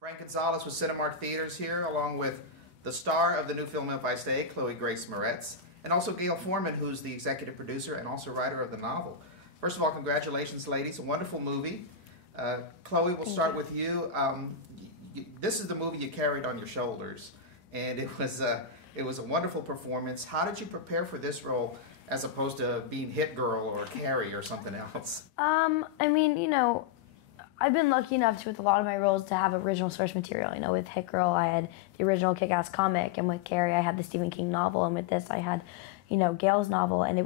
Frank Gonzalez with Cinemark Theaters here, along with the star of the new film If I Stay, Chloë Moretz, and also Gayle Forman, who's the executive producer and also writer of the novel. First of all, congratulations, ladies. A wonderful movie. Chloë, we'll start with you. This is the movie you carried on your shoulders, and it was a wonderful performance. How did you prepare for this role as opposed to being Hit Girl or Carrie or something else? I mean, you know, I've been lucky enough to, with a lot of my roles, to have original source material. You know, with Hit Girl, I had the original Kick-Ass comic, and with Carrie, I had the Stephen King novel, and with this, I had, you know, Gayle's novel, and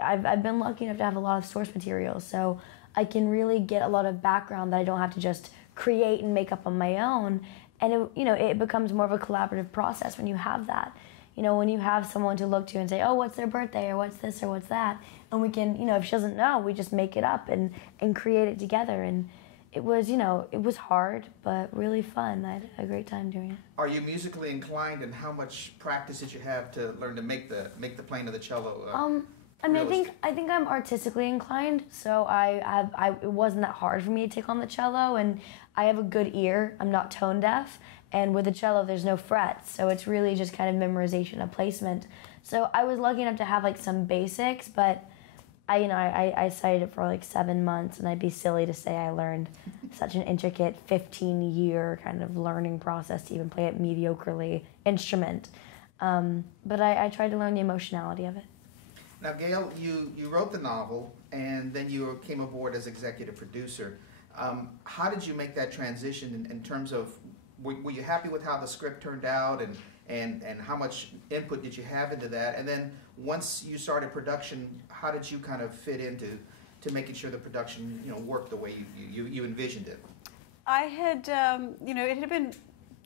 I've been lucky enough to have a lot of source material, so I can really get a lot of background that I don't have to just create and make up on my own, and it becomes more of a collaborative process when you have that. You know, when you have someone to look to and say, oh, what's their birthday, or what's this, or what's that, and we can, you know, if she doesn't know, we just make it up and create it together, and it was, you know, it was hard, but really fun. I had a great time doing it. Are you musically inclined, and how much practice did you have to learn to make the playing of the cello? I mean, I think I'm artistically inclined, so it wasn't that hard for me to take on the cello, and I have a good ear. I'm not tone deaf, and with the cello, there's no frets, so it's really just kind of memorization of placement. So I was lucky enough to have like some basics, but I studied it for like 7 months, and I'd be silly to say I learned such an intricate 15-year kind of learning process to even play it mediocrely instrument. But I tried to learn the emotionality of it. Now, Gayle, you wrote the novel, and then you came aboard as executive producer. How did you make that transition in terms of, were you happy with how the script turned out, and how much input did you have into that? And then once you started production, how did you kind of fit into making sure the production, you know, worked the way you envisioned it? I had, it had been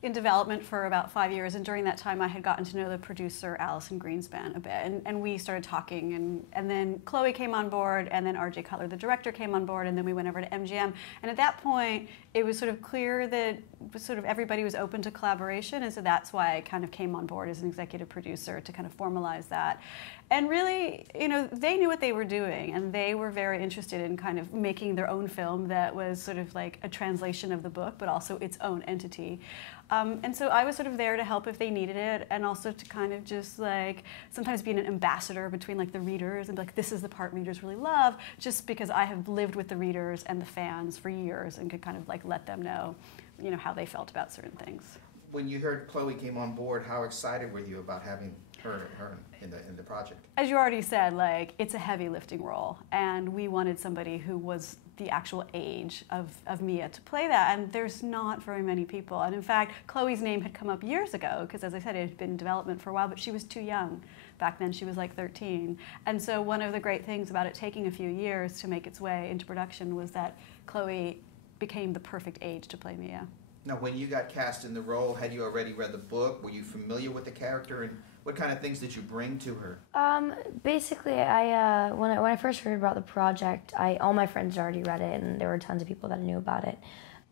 in development for about 5 years, and during that time I had gotten to know the producer, Allison Greenspan, a bit, and we started talking, and then Chloë came on board, and then R.J. Cutler, the director, came on board, and then we went over to MGM, and at that point it was sort of clear that sort of everybody was open to collaboration, and so that's why I kind of came on board as an executive producer to kind of formalize that. And really, you know, they knew what they were doing, and they were very interested in kind of making their own film that was sort of like a translation of the book, but also its own entity. And so I was sort of there to help if they needed it, and also to kind of just like sometimes be an ambassador between like the readers and be like, this is the part readers really love, just because I have lived with the readers and the fans for years and could kind of like let them know, you know, how they felt about certain things. When you heard Chloë came on board, how excited were you about having her in the project? As you already said, like, it's a heavy lifting role, and we wanted somebody who was the actual age of Mia to play that, and there's not very many people. And in fact, Chloe's name had come up years ago, because as I said, it had been in development for a while, but she was too young. Back then she was like 13. And so one of the great things about it taking a few years to make its way into production was that Chloë became the perfect age to play Mia. Now, when you got cast in the role, had you already read the book? Were you familiar with the character, and what kind of things did you bring to her? Basically, when I first heard about the project, all my friends had already read it, and there were tons of people that knew about it.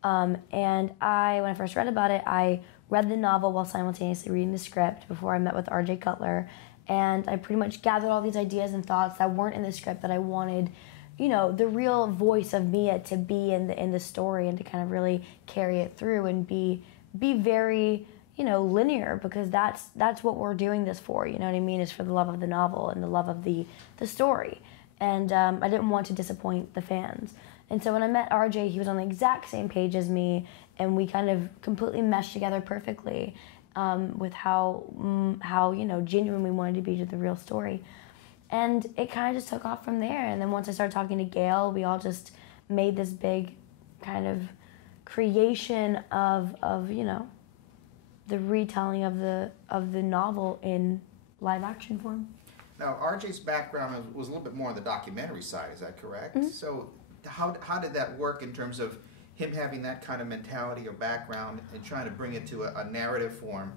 And when I first read about it, I read the novel while simultaneously reading the script before I met with R.J. Cutler, and I pretty much gathered all these ideas and thoughts that weren't in the script that I wanted, you know, the real voice of Mia to be in the story, and to kind of really carry it through and be very, you know, linear, because that's what we're doing this for, you know what I mean? Is for the love of the novel and the love of the story. And I didn't want to disappoint the fans. And so when I met RJ, he was on the exact same page as me, and we kind of completely meshed together perfectly with how you know, genuine we wanted to be to the real story. And it kind of just took off from there. And then once I started talking to Gayle, we all just made this big kind of creation of you know, the retelling of the novel in live action form. Now, RJ's background was a little bit more on the documentary side, is that correct? Mm-hmm. So how did that work in terms of him having that kind of mentality or background and trying to bring it to a narrative form?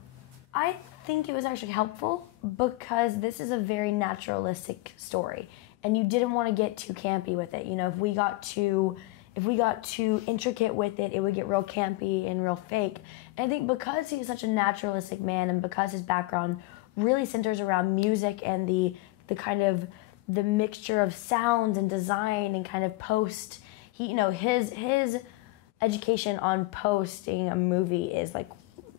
I think it was actually helpful, because this is a very naturalistic story, and you didn't want to get too campy with it. You know, if we got too intricate with it, it would get real campy and real fake. And I think because he's such a naturalistic man, and because his background really centers around music and the kind of the mixture of sounds and design and kind of post, you know, his education on posting a movie is like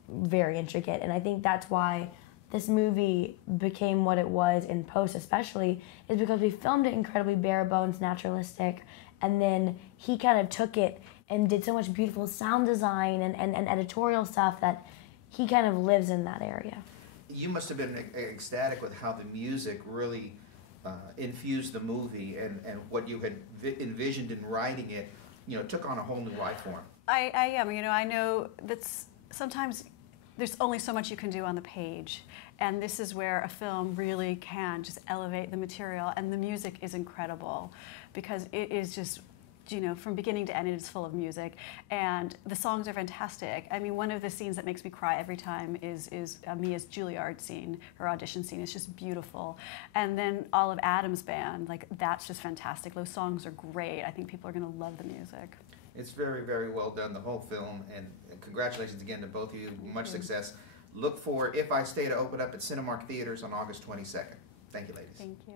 very intricate, and I think that's why this movie became what it was in post, especially, is because we filmed it incredibly bare bones, naturalistic, and then he kind of took it and did so much beautiful sound design and editorial stuff that he kind of lives in that area. You must have been ecstatic with how the music really infused the movie, and what you had envisioned in writing it, took on a whole new life form. I am. I know that's sometimes there's only so much you can do on the page, and this is where a film really can just elevate the material, and the music is incredible because it is just, from beginning to end, it is full of music, and the songs are fantastic. I mean, one of the scenes that makes me cry every time is Mia's Juilliard scene, her audition scene. It's just beautiful. And then all of Adam's band, that's just fantastic. Those songs are great. I think people are going to love the music. It's very, very well done, the whole film, and congratulations again to both of you. Much success. Look for If I Stay to open up at Cinemark Theaters on August 22nd. Thank you, ladies. Thank you.